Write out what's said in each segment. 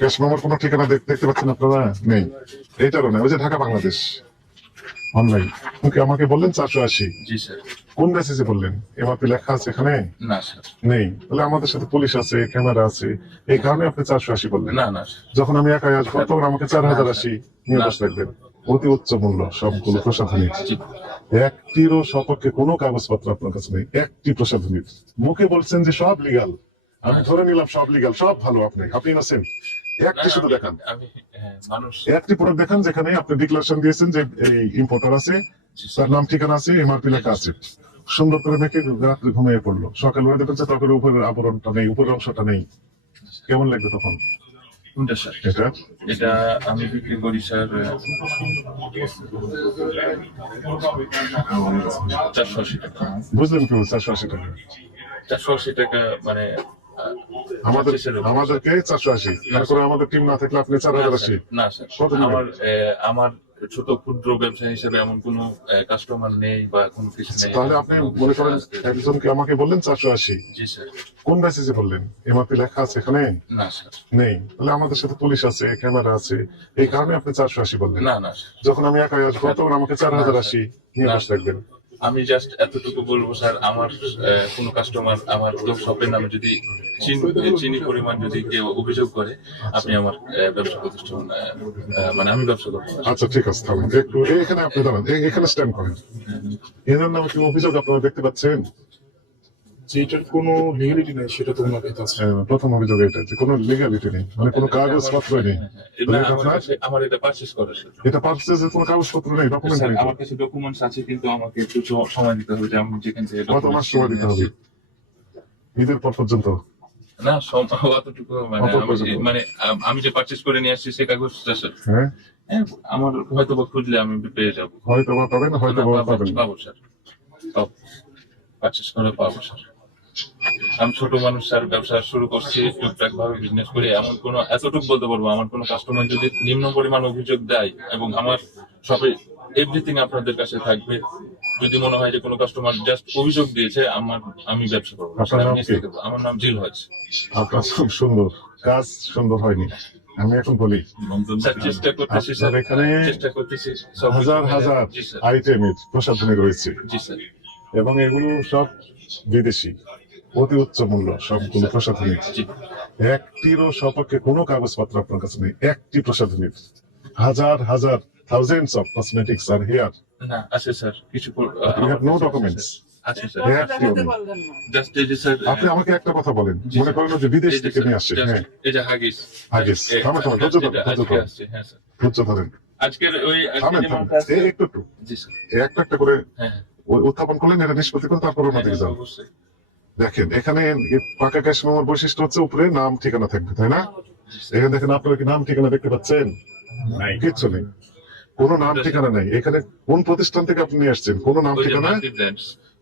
Cash মেমোর কোনো ঠিকানা দেখতে পাচ্ছেন আপনারা? নেই, এইটারও নেই। ওই যে ঢাকা বাংলাদেশ অনলাইন, ওকে আমাকে বললেন 480। জি স্যার। কোন বেসিসে বললেন? এমআরপি লেখা আছে এখানে? না স্যার। নেই। তাহলে আমাদের সাথে পুলিশ আছে, ক্যামেরা আছে, এই কারণে আপনি 480 বললেন। না না যখন আমি একাই আসবো তখন আমাকে 4080 নিয়ে বসে থাকবেন। অতি উচ্চ মূল্য সবগুলো প্রসাধনী। একটিরও সপক্ষে কোনো কাগজপত্র আপনার কাছে নেই, একটি প্রসাধনীর। মুখে বলছেন যে সব লিগাল, আমি ধরে নিলাম সব লিগাল, সব ভালো। আপনি ইনোসেন্ট। একটি শুধু দেখান, একটি প্রোডাক্ট দেখান যেখানে আপনি ডিক্লারেশন দিয়েছেন যে এই ইম্পোর্টার আছে, তার নাম ঠিকানা আছে, এমআরপি লেখা আছে। সুন্দর করে মেখে রাত্রে ঘুমিয়ে পড়লো, সকালবেলা দেখেন যে ত্বকের উপরের আবরণটা নেই, উপরের অংশটা নেই। কেমন লাগবে তখন? কোনটা স্যার? এটা এটা আমি বিক্রি করি স্যার 480 টাকা। বুঝলেন কি? 480 টাকা। 480 টাকা মানে আমাদেরকে 480, তারপরে আমাদের টিম না থাকলে আপনি 4080। না স্যার, কত নেবেন? আমার ছোট ক্ষুদ্র ব্যবসা হিসেবে এমন কোনো কাস্টমার নেই বা কোনো কিছু নেই। তাহলে আপনি মনে করেন একজনকে আমাকে বললেন 480। জি স্যার। কোন বেসিসে বললেন? এমআরপি লেখা আছে এখানে? না স্যার। নেই। তাহলে আমাদের সাথে পুলিশ আছে, ক্যামেরা আছে, এই কারণে আপনি 480 বললেন। না না যখন আমি একাই আসবো তখন আমাকে 4080 নিয়ে বসে থাকবেন। আমি জাস্ট এতটুকু বলবো স্যার, আমার কোনো কাস্টমার আমার শপের নামে যদি চিনি পরিমাণ যদি কেউ অভিযোগ করে, আপনি আমার ব্যবসা প্রতিষ্ঠান মানে আমি ব্যবসা করবো। আচ্ছা ঠিক আছে, থামেন একটু। এখানে আপনি দাঁড়ান, এখানে স্ট্যান্ড করেন। এনার নামে কি অভিযোগ আপনারা দেখতে পাচ্ছেন? যেটার কোনো লিগালিটি নেই সেটা তো ওনার কাছে আছে। প্রথম অভিযোগ এটা যে কোনো লিগালিটি নেই, মানে কোনো কাগজপত্রই নেই। আমার এটা পারচেজ করে স্যার। এটা পার্সেসের কোনো কাগজপত্র নেই, ডকুমেন্ট স্যার নেই। আমার কাছে ডকুমেন্টস আছে, কিন্তু আমাকে একটু সময় দিতে হবে যে আমি যেখান থেকে কত মাস সময় দিতে হবে? ঈদের পর পর্যন্ত? না অতটুকু মানে আমি যে পারচেজ করে নিয়ে আসছি সে কাগজটা স্যার। হ্যাঁ, আমার হয়তো বা খুঁজলে আমি পেয়ে যাবো। হয়তো বা পাবেন, হয়তো বা পাবেন। পাবো স্যার, পারচেজ করে পাবো স্যার। আমি ছোট মানুষ স্যার, ব্যবসা শুরু করছি টুকটাক ভাবে বিজনেস করে। এমন কোনো এতটুকু বলতে পারবো, আমার কোনো কাস্টমার যদি নিম্ন পরিমাণ অভিযোগ দেয় এবং আমার সবে এভরিথিং আপনাদের কাছে থাকবে। যদি মনে হয় যে কোনো কাস্টমার জাস্ট অভিযোগ দিয়েছে, আমি ব্যবসা করবো। আমার নাম জিল হজ। আপনার খুব সুন্দর কাজ, সুন্দর হয়নি। আমি এখন বলি স্যার চেষ্টা করতেছি স্যার, এখানে চেষ্টা করতেছি। হাজার হাজার আইটেমের প্রসাধনী রয়েছে, জি স্যার। এবং এগুলো সব বিদেশি, অতি উচ্চ মূল্য সবগুলো প্রসাধনী। একটিরও সপক্ষে কোনো কাগজপত্র আপনার কাছে নেই, একটি প্রসাধনীর। হাজার হাজার থাউজেন্ডস অফ কসমেটিক্স আর হেয়ার। না আছে স্যার, কিছু You have no documents. আছে স্যার। জাস্ট এই যে স্যার, আপনি আমাকে একটা কথা বলেন, মনে করেন যে বিদেশ থেকে নিয়ে আসছে। হ্যাঁ, এই যে হাগিস। হাগিস। থামেন, ধৈর্য ধরেন, হ্যাঁ স্যার। ধৈর্য ধরেন। আজকের ওই থামেন, একটু জি স্যার। একটা একটা করে হ্যাঁ উত্থাপন করলেন, এটা নিষ্পত্তি করে তারপর ওনার দিকে যান। অবশ্যই। দেখেন এখানে পাকা ক্যাশ মেমোর বৈশিষ্ট্য হচ্ছে উপরে নাম ঠিকানা থাকবে, তাই না? এখানে দেখেন আপনারা কি নাম ঠিকানা দেখতে পাচ্ছেন? কিচ্ছু নেই, কোনো নাম ঠিকানা নেই। এখানে কোন প্রতিষ্ঠান থেকে আপনি নিয়ে আসছেন? কোনো নাম ঠিকানা?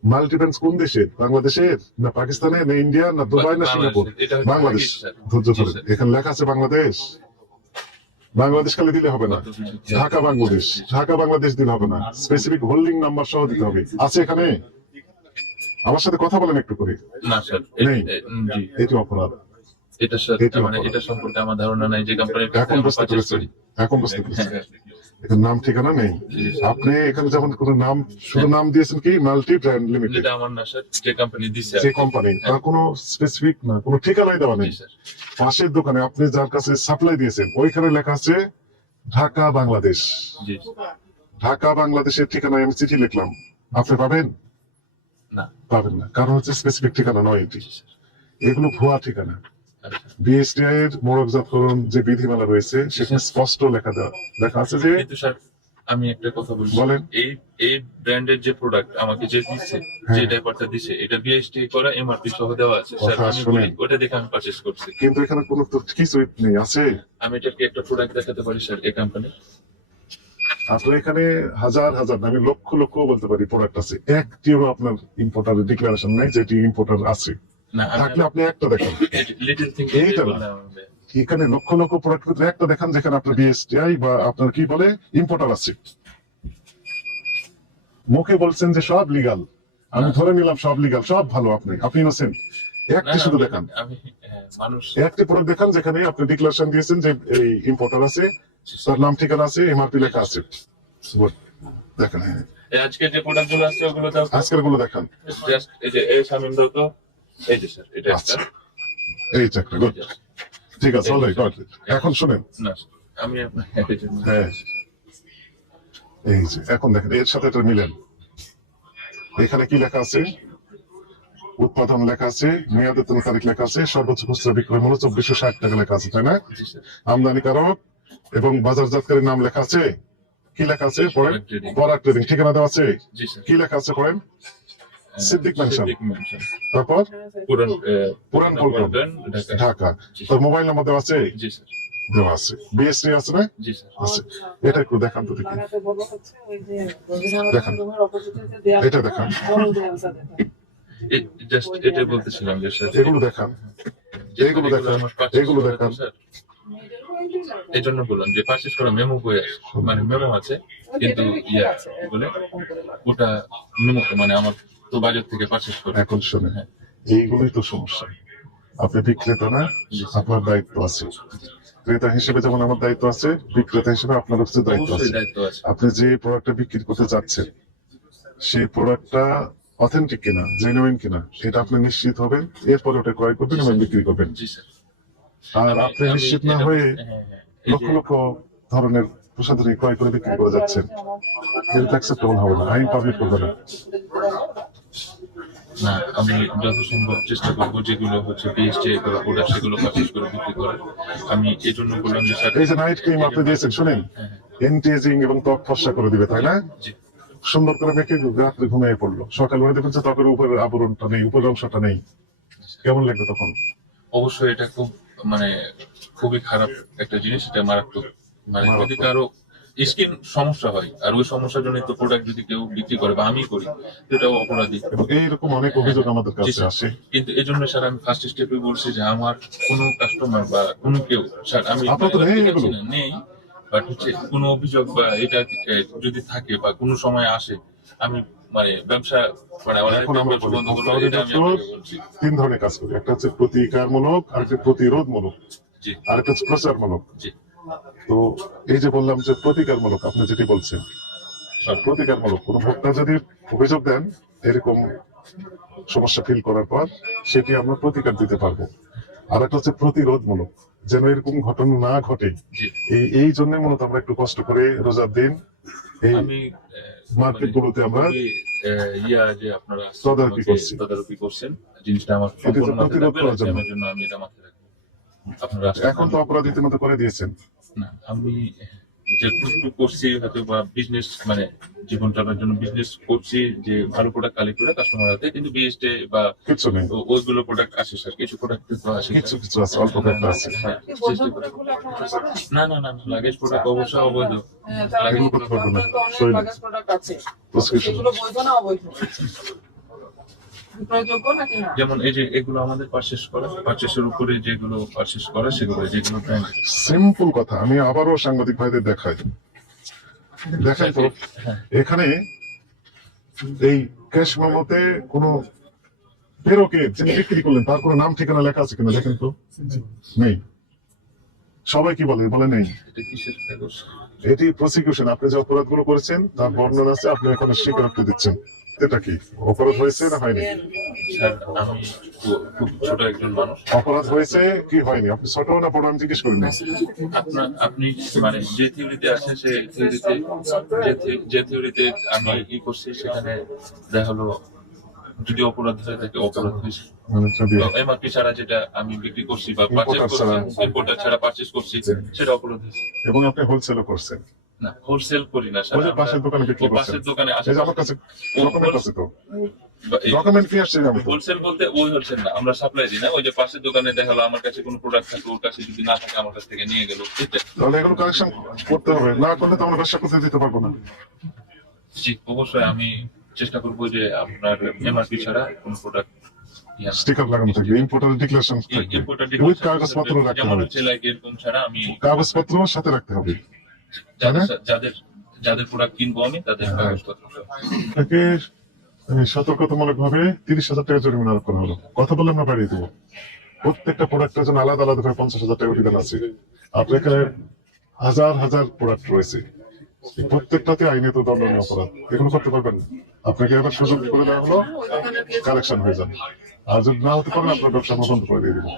মাল্টিব্র্যান্ডস কোন দেশের? বাংলাদেশের না পাকিস্তানের না ইন্ডিয়া না দুবাই না সিঙ্গাপুর? বাংলাদেশ। ধৈর্য ধরেন, এখানে লেখা আছে বাংলাদেশ। বাংলাদেশ খালি দিলে হবে না, ঢাকা বাংলাদেশ, ঢাকা বাংলাদেশ দিলে হবে না, স্পেসিফিক হোল্ডিং নাম্বার সহ দিতে হবে। আছে এখানে? আমার সাথে কথা বলেন একটু করে। না স্যার নেই, জি এটি অপরাধ। এটা স্যার মানে এটা সম্পর্কে আমার ধারণা নাই যে কোম্পানি এখন বুঝতে পেরেছি, এখন বুঝতে পেরেছি। এখানে নাম ঠিকানা নেই। আপনি এখানে যখন কোনো নাম, শুধু নাম দিয়েছেন কি মাল্টি ব্র্যান্ড লিমিটেড। এটা আমার না স্যার, যে কোম্পানি দিছে, যে কোম্পানি, তার কোনো স্পেসিফিক না, কোনো ঠিকানাই দেওয়া নেই। পাশের দোকানে আপনি যার কাছে সাপ্লাই দিয়েছেন ওইখানে লেখা আছে ঢাকা বাংলাদেশ। জি ঢাকা বাংলাদেশের ঠিকানায় আমি চিঠি লিখলাম, আপনি পাবেন? না পাবেন না, কারণ হচ্ছে স্পেসিফিক ঠিকানা নয় এটি। এগুলো ভুয়া ঠিকানা। বিএসটিআই এর মোড়কজাতকরণ যে বিধিমালা রয়েছে সেখানে স্পষ্ট লেখা আছে যে। কিন্তু স্যার আমি একটা কথা বলছি, বলেন। এই ব্র্যান্ডের যে প্রোডাক্ট আমাকে যে দিচ্ছে, যে ডাইপারটা দিচ্ছে, এটা বিএসটি করা এমআরপি সহ দেওয়া আছে স্যার। আমি বলি ওটা দেখে আমি পারচেজ করছি, কিন্তু এখানে কোনো তো কিছুই নেই। আছে? আমি এটাকে একটা প্রোডাক্ট দেখাতে পারি স্যার এই কোম্পানি। আসলে এখানে হাজার হাজার, আমি লক্ষ লক্ষ বলতে পারি প্রোডাক্ট আছে, একটিও আপনার ইম্পোর্টার ডিক্লারেশন নাই যেটি ইম্পোর্টার আছে। থাকলে আপনি একটা দেখান। এইটা না, এখানে লক্ষ লক্ষ প্রোডাক্ট ভিতরে একটা দেখান যেখানে আপনার বিএসটিআই বা আপনার কি বলে ইম্পোর্টার আছে। মুখে বলছেন যে সব লিগাল, আমি ধরে নিলাম সব লিগাল, সব ভালো। আপনি ইনোসেন্ট। একটি শুধু দেখান, আমি মানুষ একটি প্রোডাক্ট দেখান যেখানে আপনি ডিক্লারেশন দিয়েছেন যে এই ইম্পোর্টার আছে, তার নাম ঠিকানা আছে, এমআরপি লেখা আছে। Good. দেখেন, হ্যাঁ। এই আজকে যে প্রোডাক্ট গুলো আছে ওগুলো তো আজকের গুলো দেখান। জাস্ট এই যে এই শামিম দাও তো, এই যে স্যার এটা আচ্ছা, একটা এই চাকরি গুড, ঠিক আছে, অলরাইট। এখন শুনেন, না আমি এই জন্য হ্যাঁ, এই যে এখন দেখেন এর সাথে এটা মিলেন। এখানে কি লেখা আছে? উৎপাদন লেখা আছে, মেয়াদোত্তর তারিখ লেখা আছে, সর্বোচ্চ খুচরা বিক্রয় মূল্য 2460 টাকা লেখা আছে, তাই না? জি স্যার আমদানিকারক এবং বাজারজাতকারীর নাম লেখা আছে। কি লেখা আছে পড়েন? পরাগ ট্রেডিং। ঠিকানা দেওয়া আছে। জি স্যার কি লেখা আছে পড়েন? সিদ্দিক মেনশন। সিদ্দিক মেনশন তারপর পুরান পল্টন, ঢাকা ঢাকা। তোর মোবাইল নাম্বার দেওয়া আছে? জি স্যার দেওয়া আছে। বিএসটি আছে না? জি স্যার আছে। এটা একটু দেখান তো দেখি। দেখান, এটা দেখান, জাস্ট এটা বলতেছিলাম যে স্যার এগুলো দেখান, এগুলো দেখান, এগুলো দেখান। এই জন্য বললাম যে পারচেজ করা মেমো বই আছে, মানে মেমো আছে, কিন্তু বলে ওটা মেমো মানে আমার তো বাজার থেকে পারচেজ করে। এখন শুনে, এইগুলোই তো সমস্যা। আপনি বিক্রেতা না, আপনার দায়িত্ব আছে। ক্রেতা হিসেবে যেমন আমার দায়িত্ব আছে, বিক্রেতা হিসেবে আপনার হচ্ছে দায়িত্ব আছে। অবশ্যই দায়িত্ব আছে। আপনি যে প্রোডাক্টটা বিক্রি করতে যাচ্ছেন, সেই প্রোডাক্টটা অথেন্টিক কিনা, জেনুইন কিনা, সেটা আপনি নিশ্চিত হবেন, এরপরে ওটা ক্রয় করবেন এবং বিক্রি করবেন। জি স্যার আর আপনি নিশ্চিত না হয়ে লক্ষ লক্ষ ধরনের প্রসাধনী ক্রয় করে বিক্রি করে যাচ্ছেন, এটা অ্যাকসেপ্টেবল হবে না, আইন পাবলিক করবে না। না, আমি যথাসম্ভব চেষ্টা করবো যেগুলো হচ্ছে বিএসটি প্রোডাক্ট সেগুলো পারচেজ করে বিক্রি করার। আমি এই জন্য বললাম যে স্যার এই যে নাইট ক্রিম আপনি দিয়েছেন, শুনেন, এন্টিএজিং এবং ত্বক ফর্সা করে দিবে, তাই না? জি সুন্দর করে মেখে রাত্রে ঘুমিয়ে পড়লো, সকাল হয়ে দেখবেন যে ত্বকের উপরের আবরণটা নেই, উপরের অংশটা নেই, কেমন লাগবে তখন? অবশ্যই এটা খুব মানে খুবই খারাপ একটা জিনিস, এটা মারাত্মক। মানে যদি কারো স্কিন সমস্যা হয় আর ওই সমস্যার জন্য তো প্রোডাক্ট যদি কেউ বিক্রি করে বা আমি করি, এটাও অপরাধী। এবং এইরকম অনেক অভিযোগ আমাদের জি কাছে স্যার। আসে। কিন্তু এই জন্য স্যার আমি ফার্স্ট স্টেপে বলছি যে আমার কোনো কাস্টমার বা কোনো কেউ স্যার আমি আপনার তো নেই এগুলো। নেই, বাট হচ্ছে কোনো অভিযোগ বা এটা যদি থাকে বা কোনো সময় আসে, আমি মানে ব্যবসা মানে আমার এখন আমরা বলি, বন্ধ করবো, তাহলে এটা আমি ডক্টর আপনাকে বলছি। 3 ধরনের কাজ করি, একটা হচ্ছে প্রতিকারমূলক, আরেকটা প্রতিরোধমূলক, জি আরেকটা হচ্ছে প্রচারমূলক। জি তো এই যে বললাম যে প্রতিকারমূলক, আপনি যেটি বলছেন, স্যার প্রতিকারমূলক কোন ভোক্তা যদি অভিযোগ দেন এরকম সমস্যা ফিল করার পর, সেটি আমরা প্রতিকার দিতে পারবো। আর একটা হচ্ছে প্রতিরোধমূলক, যেন এরকম ঘটনা না ঘটে। জি এই জন্য মূলত আমরা একটু কষ্ট করে রোজার দিন এই আমি মার্কেট গুলোতে আমরা খুবই, ইয়া যে আপনারা তদারকি করছি। তদারকি করছেন, জিনিসটা আমার এটা তো সম্পূর্ণ মাথায় প্রতিরোধ থাকবে, করার জন্য। আমার জন্য আমি এটা মাথায় রাখবো। আপনারা এখন তো অপরাধ ইতিমধ্যে করে দিয়েছেন। না, আমি যেটুকু করছি হয়তো বা বিজনেস মানে জীবন চালানোর জন্য বিজনেস করছি, যে ভালো প্রোডাক্ট কালেক্ট করে কাস্টমার হাতে, কিন্তু বিএসটি বা কিছু নেই, ওইগুলো প্রোডাক্ট আসে স্যার, কিছু প্রোডাক্ট তো আসে। কিছু কিছু আছে, অল্প কয়েকটা আছে। হ্যাঁ, চেষ্টা করি। না না না, লাগেজ প্রোডাক্ট অবশ্যই অবৈধ। এগুলো করতে পারবো না, সরি না, প্রেসক্রিপশন। যেমন এই যে এগুলো আমাদের পারচেস করা, পারচেসের উপরে যেগুলো পারচেস করা সেগুলো যেগুলো ব্র্যান্ড। সিম্পল কথা, আমি আবারও সাংবাদিক ভাইদের দেখাই, দেখেন তো এখানে এই ক্যাশ মেমোতে কোনো প্রেরকের যিনি বিক্রি করলেন তার কোনো নাম ঠিকানা লেখা আছে কিনা দেখেন তো, নেই। সবাই কি বলে? বলে নেই। এটা কিসের কাগজ? এটি প্রসিকিউশন, আপনি যে অপরাধগুলো করেছেন তার বর্ণনা আছে, আপনি এখন স্বীকারোক্তি দিচ্ছেন। এটা কি অপরাধ হয়েছে না হয়নি? স্যার আমি খুব ছোট একজন মানুষ। অপরাধ হয়েছে কি হয়নি আপনি ছোট না বড় আমি জিজ্ঞেস করিনি। আপনি মানে যে থিওরিতে আছেন সেই থিওরিতে যে থিওরিতে আমি ই করছি সেখানে দেখা হলো যদি অপরাধ হয়ে থাকে অপরাধ হয়েছে। মানে যদি এমআরপি ছাড়া যেটা আমি বিক্রি করছি বা পারচেজ করছি, ইম্পোর্টার ছাড়া পারচেজ করছি, সেটা অপরাধ হয়েছে। এবং আপনি হোলসেলও করছেন, না হোলসেল করি না স্যার, ওই যে পাশের দোকানে বিক্রি করছেন, পাশের দোকানে এই যে আমার কাছে ডকুমেন্ট আছে তো, আসে। ডকুমেন্ট কি আসছে আমি তো। হোলসেল বলতে ওই হোলসেল না, আমরা সাপ্লাই দিই না, ওই যে পাশের দোকানে দেখালো আমার কাছে কোনো প্রোডাক্ট থাকে, ওর কাছে যদি না থাকে আমার কাছ থেকে নিয়ে গেল, তাহলে এগুলো কালেকশন করতে হবে, না করলে তো আমরা ব্যবসা করতে দিতে পারবো না। জি অবশ্যই আমি চেষ্টা করবো যে আপনার এমআরপি ছাড়া কোনো প্রোডাক্ট স্টিকার লাগানো থাকবে, ইম্পোর্টার ডিক্লারেশন থাকবে, উইথ কাগজপত্র রাখতে যেমন হবে, হচ্ছে লাইক এরকম ছাড়া আমি কাগজপত্র সাথে রাখতে হবে। যাদের প্রোডাক্ট কিনবো আমি তাদের কাগজপত্র সব। আপনাকে সতর্কতামূলক ভাবে 30,000 টাকা জরিমানা আরোপ করা হলো। কথা বলে আমরা বাড়িয়ে দেবো। প্রত্যেকটা প্রোডাক্টের জন্য আলাদা আলাদা করে 50,000 টাকা বিধান আছে। আপনার এখানে হাজার হাজার প্রোডাক্ট রয়েছে, এই প্রত্যেকটাতে আইনে তো দণ্ডনীয় অপরাধ, এগুলো করতে পারবেন না। আপনাকে এবার সুযোগ করে দেওয়া হলো, কালেকশন হয়ে যাবে। আর যদি না হতে পারেন আপনার ব্যবসা আমরা বন্ধ করে দিয়ে দেবো।